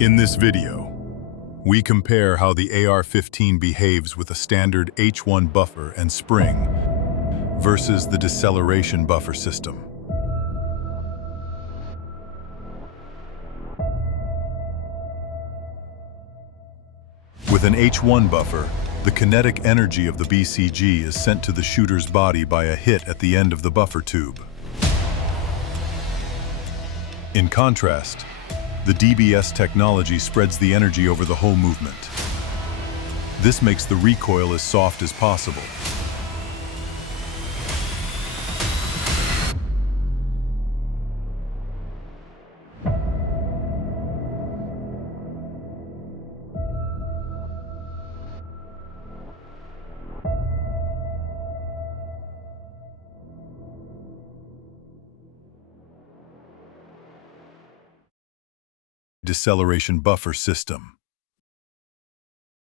In this video, we compare how the AR-15 behaves with a standard H1 buffer and spring versus the deceleration buffer system. With an H1 buffer, the kinetic energy of the BCG is sent to the shooter's body by a hit at the end of the buffer tube. In contrast, the DBS technology spreads the energy over the whole movement. This makes the recoil as soft as possible. Deceleration Buffer System.